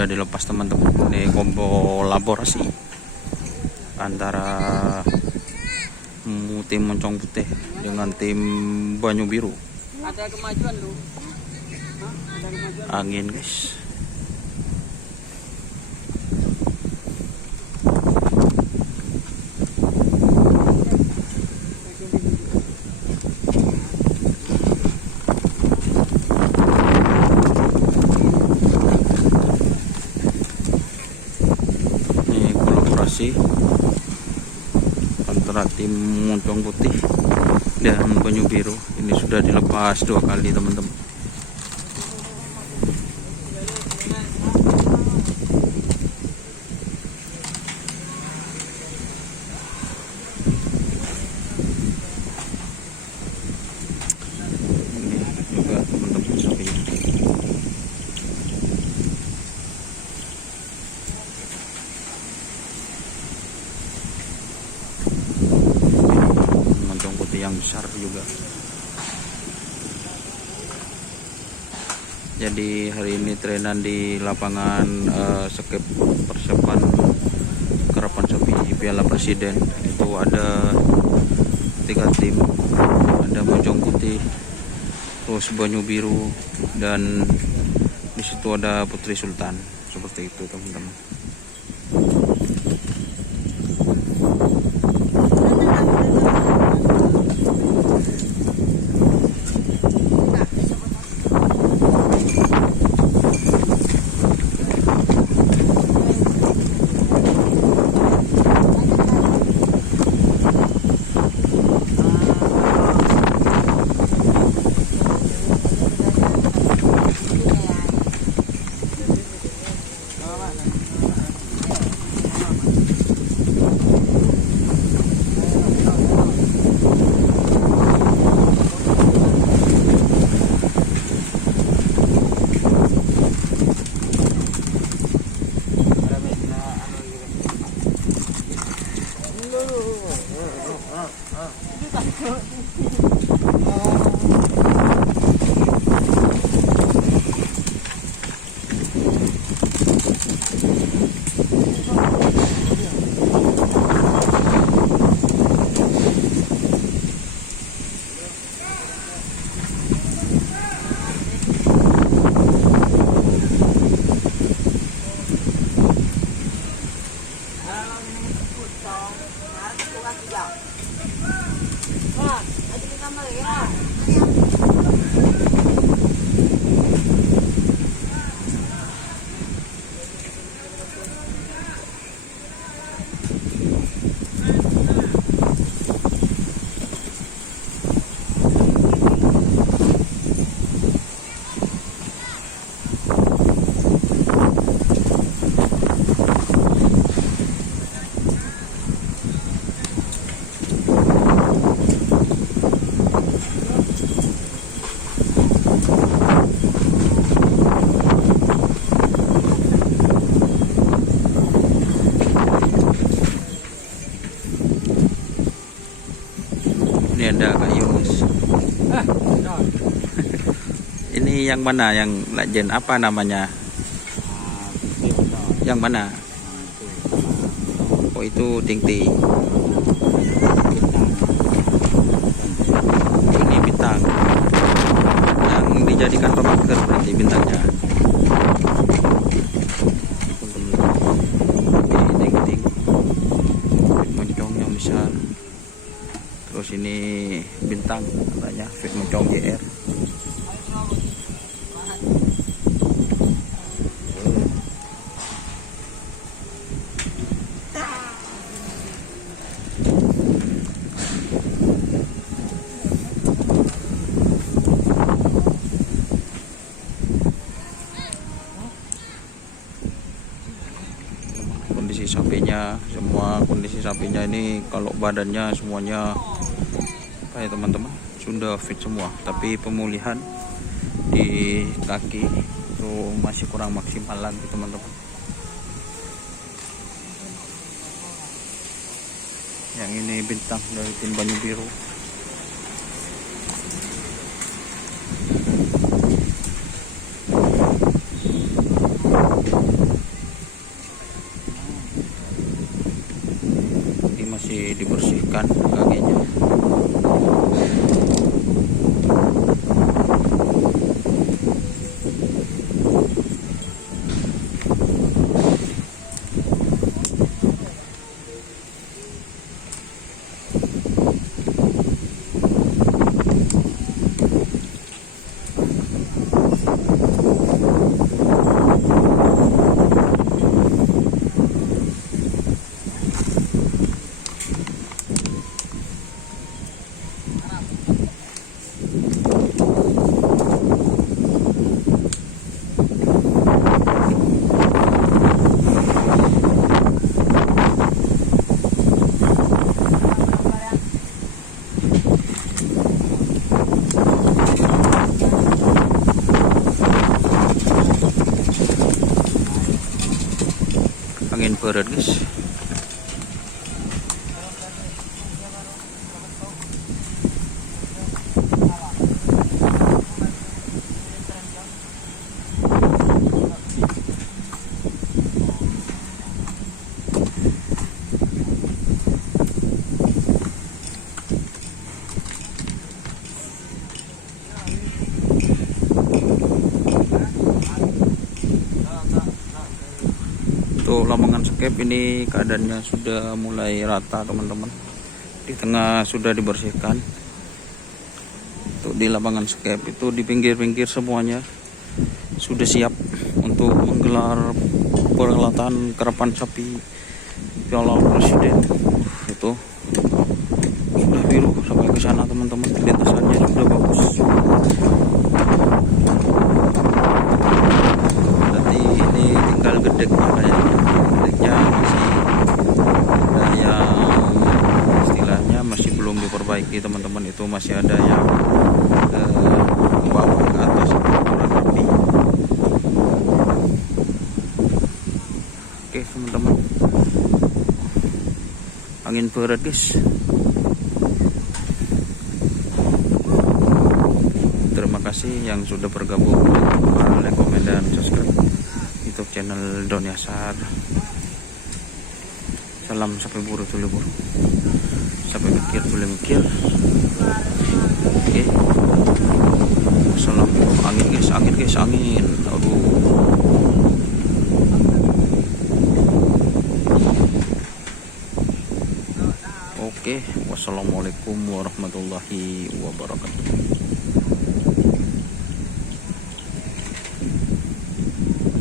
sudah dilepas teman-teman. Ini kolaborasi antara tim Moncong Putih dengan tim Banyu Biru. Ada kemajuan lu. Ada kemajuan. Angin guys. Ini kolaborasi antara tim Moncong Putih dan Banyu Biru. Ini sudah dilepas 2 kali teman-teman. Ini juga teman-teman sapinya. Moncong Putih yang besar juga. Jadi hari ini trenan di lapangan skep persiapan karapan sapi Piala Presiden. Itu ada 3 tim, ada Moncong Putih, terus Banyu Biru, dan di situ ada Putri Sultan. Seperti itu teman-teman. Ini ada Kak Yunus. Ini yang mana, yang legend apa namanya? Yang mana? Oh itu Tingti. Ini bintang. Yang dijadikan pemasker berarti bintangnya. Ini Tingting. Moncong yang besar. Terus ini bintang katanya Fit Moncong JR. Kondisi sapinya, semua kondisi sapinya ini kalau badannya semuanya apa ya teman-teman, sudah fit semua, tapi pemulihan di kaki itu masih kurang maksimal lagi teman-teman. Yang ini bintang dari tim Banyu Biru. dibersihkan kakinya. Angin berat guys. Untuk Lamongan Scape ini keadaannya sudah mulai rata teman-teman. Di tengah sudah dibersihkan. Untuk di lapangan Scape itu di pinggir-pinggir semuanya sudah siap untuk menggelar perhelatan karapan sapi Piala Presiden. Itu sudah biru sampai ke sana teman-teman. Lintasannya sudah bagus. Berarti ini tinggal gedeknya kayaknya. Gedeknya masih ada yang istilahnya masih belum diperbaiki teman-teman. Itu masih ada yang ke bawah ke atas itu kurang rapi. Oke teman-teman, angin berat guys. Terima kasih yang sudah bergabung, like, komen, dan subscribe YouTube channel Don Yasar. Salam sampai buru tuli buru, sampai mikir tuli mikir. Oke, assalamualaikum. Angin guys, angin. Aduh. Oke, wassalamualaikum warahmatullahi wabarakatuh.